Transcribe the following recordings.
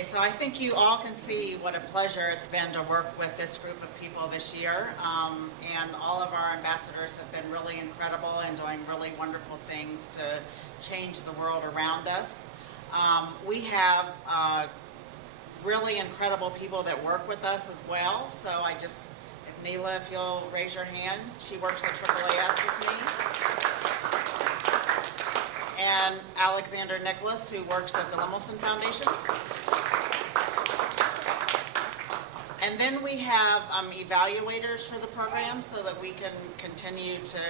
Okay, so I think you all can see what a pleasure it's been to work with this group of people this year. And all of our ambassadors have been really incredible and doing really wonderful things to change the world around us. We have really incredible people that work with us as well. So if Neela, if you'll raise your hand, she works at AAAS with me. And Alexander Nicholas, who works at the Lemelson Foundation. And then we have evaluators for the program so that we can continue to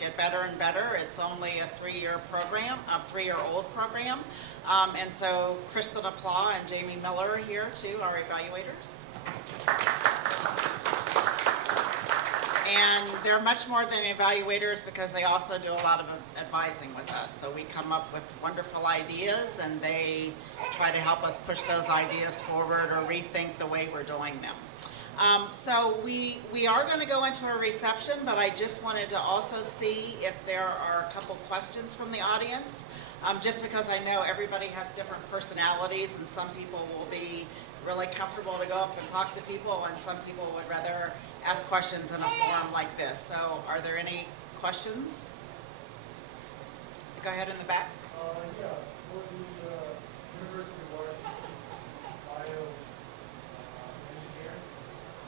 get better and better. It's only a 3-year program, a 3-year-old program. And so Kristen Applaw and Jamie Miller are here too, our evaluators. And they're much more than evaluators because they also do a lot of advising with us. So we come up with wonderful ideas and they try to help us push those ideas forward or rethink the way we're doing them. So we are going to go into a reception, but I just wanted to also see if there are a couple questions from the audience. Just because I know everybody has different personalities and some people will be really comfortable to go up and talk to people and some people would rather ask questions in a forum like this. So are there any questions? Go ahead in the back. Yeah, for the University of Washington bio engineer,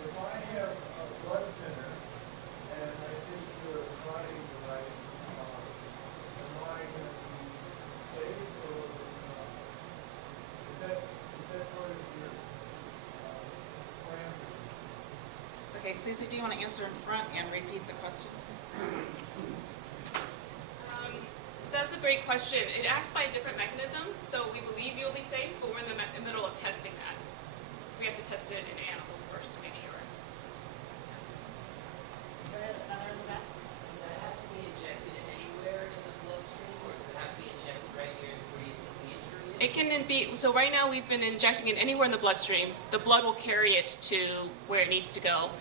if I have a blood thinner and I take your clotting device, am I going to be saved or is that part of your parameters? Okay, Susie, do you want to answer in front and repeat the question? That's a great question. It acts by a different mechanism, so we believe you'll be safe, but we're in the middle of testing that. We have to test it in animals first to make sure. Go ahead, another in the back. Does that have to be injected anywhere in the bloodstream, or does it have to be injected right here where you think the injury is? It can be, so right now we've been injecting it anywhere in the bloodstream. The blood will carry it to where it needs to go,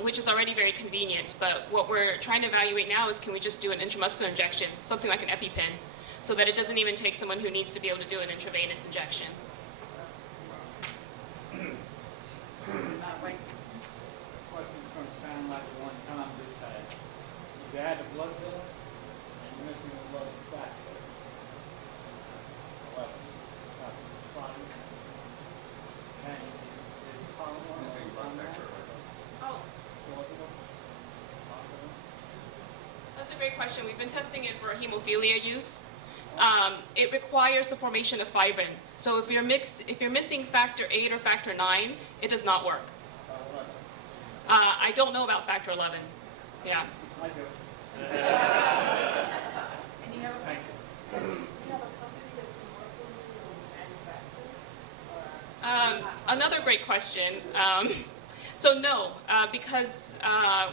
which is already very convenient. But what we're trying to evaluate now is can we just do an intramuscular injection, something like an EpiPen, so that it doesn't even take someone who needs to be able to do an intravenous injection. Wait. Question's going to sound like the one Tom just had. You add a blood filler and you're missing a blood factor. Well, fine. And is polymer Missing blood factor. Oh, plausible? Possible? that's a great question. We've been testing it for hemophilia use. It requires the formation of fibrin. So if you're missing factor 8 or factor 9, it does not work. I don't know about factor 11. Yeah. I do. And you have a Thank you. Another great question. So no, because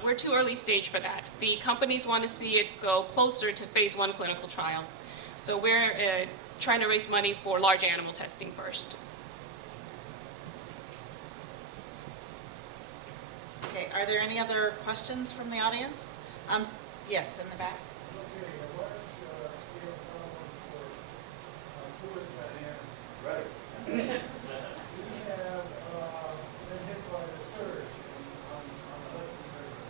we're too early stage for that. The companies want to see it go closer to phase 1 clinical trials. So we're trying to raise money for large animal testing first. Okay, are there any other questions from the audience? Yes, in the back. Okay, a large scale problem for fluid dynamics. Right. We have been hit by a surge on the Hudson River.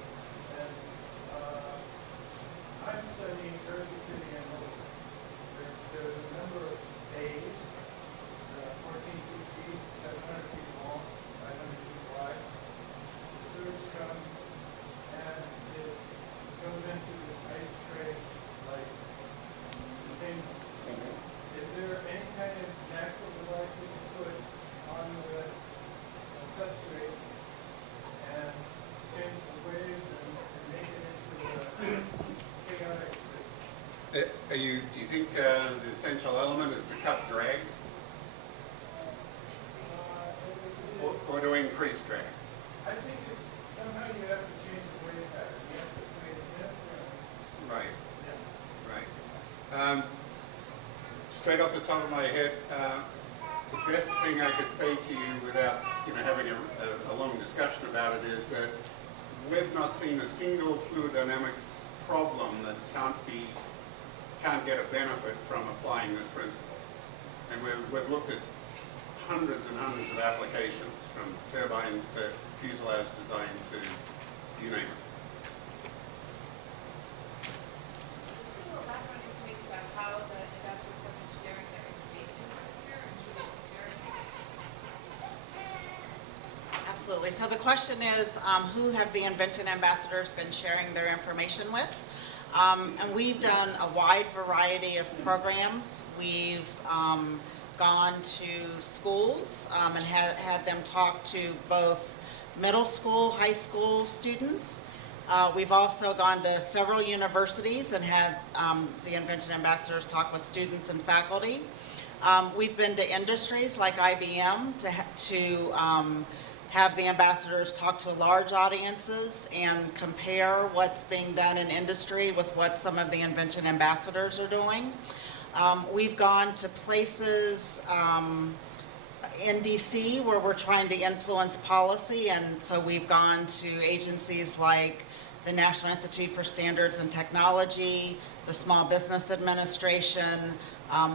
And I'm studying Jersey City and Louisville. There's a number of bays, 14 feet deep, 700 feet long, 500 feet wide. The surge comes and it goes into this ice tray like containment. Is there any kind of natural device we can put on the substrate and change the waves and make it into a chaotic system? Do you think the essential element is to cut drag or to increase drag? I think it's somehow you have to change the wave pattern. You have to create an interference. Right, Yeah. right. Straight off the top of my head, the best thing I could say to you without having a long discussion about it is that we've not seen a single fluid dynamics problem that can't get a benefit from applying this principle. And we've looked at hundreds and hundreds of applications, from turbines to fuselage design to you name it. Just a little background information about how the investors have been sharing their information here and should they be sharing it? Absolutely. So the question is, who have the Invention Ambassadors been sharing their information with? And we've done a wide variety of programs. We've gone to schools and had them talk to both middle school, high school students. We've also gone to several universities and had the Invention Ambassadors talk with students and faculty. We've been to industries like IBM to have the ambassadors talk to large audiences and compare what's being done in industry with what some of the Invention Ambassadors are doing. We've gone to places in DC where we're trying to influence policy, and so we've gone to agencies like the National Institute for Standards and Technology, the Small Business Administration.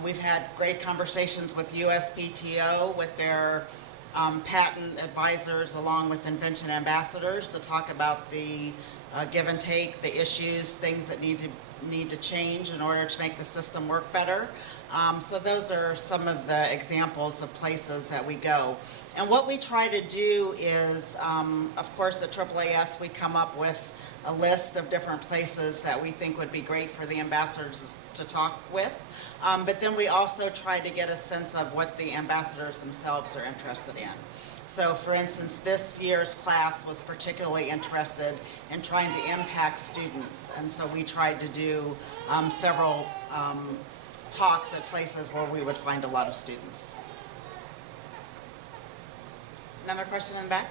We've had great conversations with USPTO with their patent advisors along with Invention Ambassadors to talk about the give and take, the issues, things that need to change in order to make the system work better. So those are some of the examples of places that we go. And what we try to do is, of course, at AAAS, we come up with a list of different places that we think would be great for the ambassadors to talk with. But then we also try to get a sense of what the ambassadors themselves are interested in. So for instance, this year's class was particularly interested in trying to impact students. And so we tried to do several talks at places where we would find a lot of students. Another question in the back?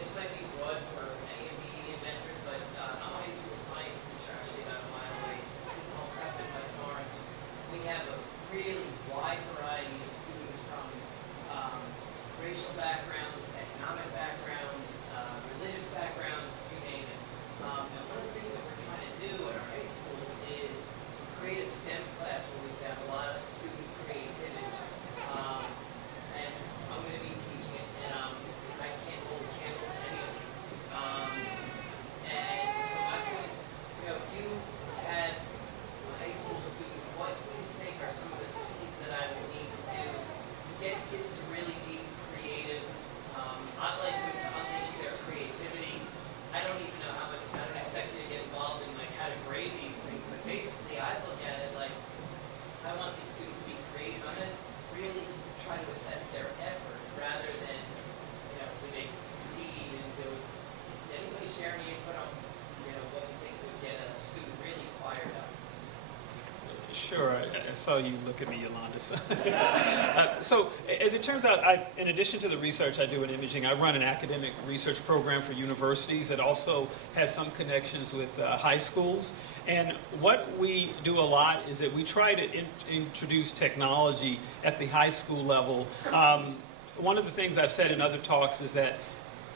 This might be broad for any of the inventors, but I'm a high school science teacher, actually about a mile away, Seton Hall Prep in West Orange. We have a really wide variety of students from racial backgrounds, economic backgrounds, religious backgrounds, you name it. And one of the things that we're trying to do at our high school is create a STEM class where we have a lot of student creativity. And I'm going to be teaching it, and I can't hold candles to any of you. And so my point is, if you had a high school student, what do you think are some of the seeds that I would need to do to get kids to really be creative? I'd like them to unleash their creativity. I don't even know how much, I don't expect you to get involved in like how to grade these things, but basically I look at it like, I want these students to be creative. I'm going to really try to assess their effort rather than, do they succeed and do it. Did anybody share any input on, what you think would get a student really fired up? Sure, I saw you look at me, Yolanda. So as it turns out, in addition to the research I do in imaging, I run an academic research program for universities that also has some connections with high schools. And what we do a lot is that we try to introduce technology at the high school level. One of the things I've said in other talks is that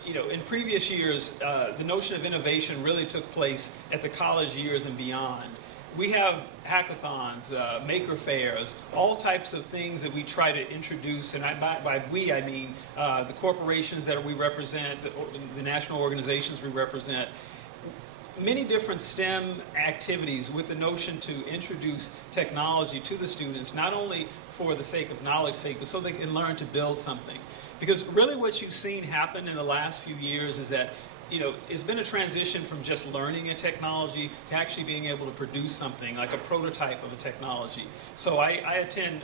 in previous years, the notion of innovation really took place at the college years and beyond. We have hackathons, maker fairs, all types of things that we try to introduce, and by we I mean the corporations that we represent, the national organizations we represent. Many different STEM activities with the notion to introduce technology to the students, not only for the sake of knowledge's sake, but so they can learn to build something. Because really what you've seen happen in the last few years is that it's been a transition from just learning a technology to actually being able to produce something, like a prototype of a technology. So I attend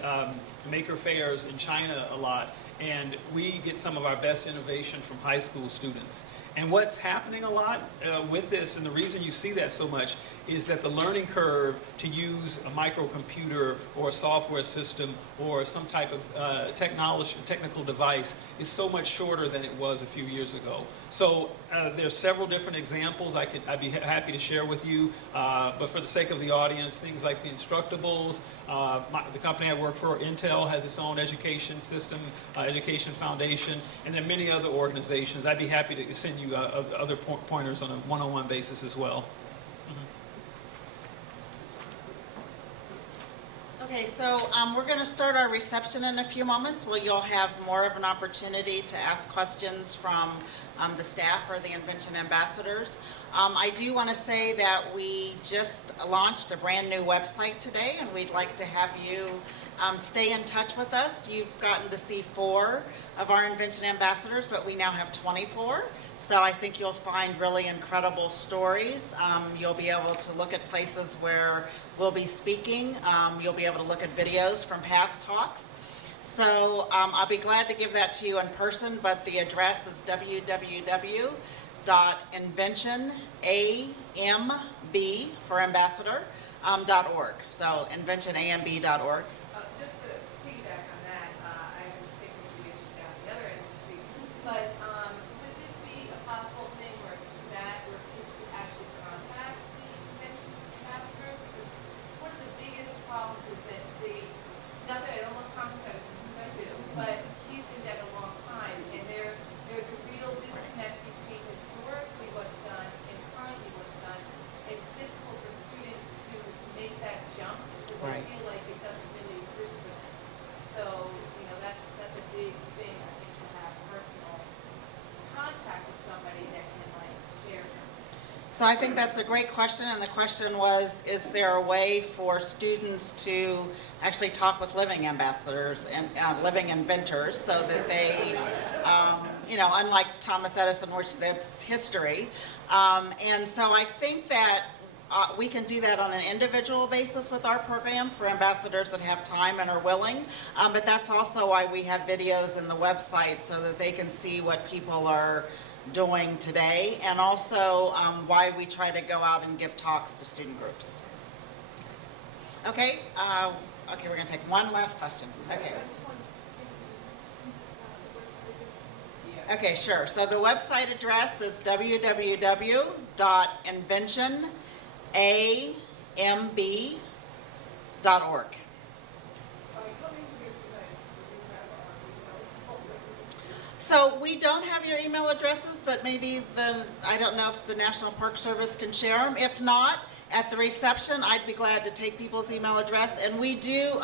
maker fairs in China a lot, and we get some of our best innovation from high school students. And what's happening a lot with this, and the reason you see that so much, is that the learning curve to use a microcomputer or a software system or some type of technical device is so much shorter than it was a few years ago. So there's several different examples I'd be happy to share with you, but for the sake of the audience, things like the Instructables, the company I work for, Intel, has its own education system, education foundation, and then many other organizations. I'd be happy to send you other pointers on a one-on-one basis as well. Okay, so we're going to start our reception in a few moments where you'll have more of an opportunity to ask questions from the staff or the Invention ambassadors. I do want to say that we just launched a brand new website today, and we'd like to have you stay in touch with us. You've gotten to see 4 of our Invention ambassadors, but we now have 24. So I think you'll find really incredible stories. You'll be able to look at places where we'll be speaking. You'll be able to look at videos from past talks. So I'll be glad to give that to you in person, but the address is www.inventionamb for ambassador .org. So inventionamb.org. Just to piggyback on that, I have the same situation down the other end of the street. But would this be a possible thing where kids could actually contact the invention ambassadors? Because one of the biggest problems is that not that I don't love Thomas Edison, because I do, but he's been dead a long time, and there's a real disconnect between historically what's done and currently what's done. It's difficult for students to make that jump because Right. they feel like it doesn't really exist for them. So, that's a big thing, I think, to have personal contact with somebody that can share something. So I think that's a great question, and the question was, is there a way for students to actually talk with living ambassadors and living inventors so that they, unlike Thomas Edison, which that's history. And so I think that we can do that on an individual basis with our program for ambassadors that have time and are willing. But that's also why we have videos in the website so that they can see what people are doing today, and also why we try to go out and give talks to student groups. Okay, we're going to take one last question. Okay. Okay, sure. So the website address is www.inventionamb.org. So we don't have your email addresses, but maybe I don't know if the National Park Service can share them. If not, at the reception, I'd be glad to take people's email address. And we do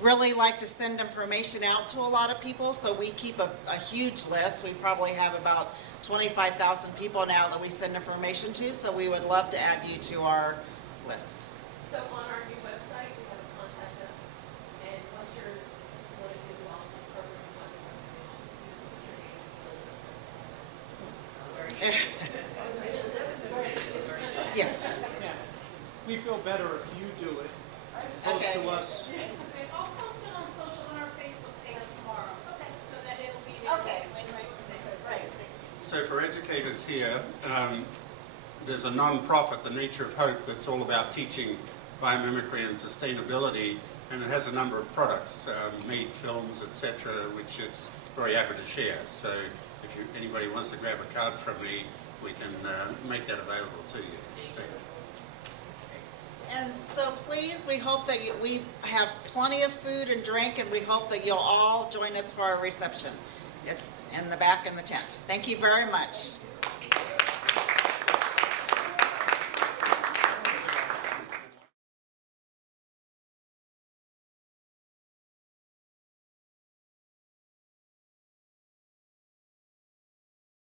really like to send information out to a lot of people, so we keep a huge list. We probably have about 25,000 people now that we send information to, so we would love to add you to our list. So on our new website, we have a contact us, and once you're want to do all the program content, Yes. Yeah. We feel better if you do it, as opposed Okay. to us. And I'll post it on social on our Facebook page tomorrow. Okay. So that it'll be there. Okay. Right from there. Right. So for educators here, there's a non-profit, The Nature of Hope, that's all about teaching biomimicry and sustainability, and it has a number of products, made films, etc., which it's very happy to share. So if anybody wants to grab a card from me, we can make that available to you. Thanks. And so please, we hope that we have plenty of food and drink, and we hope that you'll all join us for our reception. It's in the back in the tent. Thank you very much.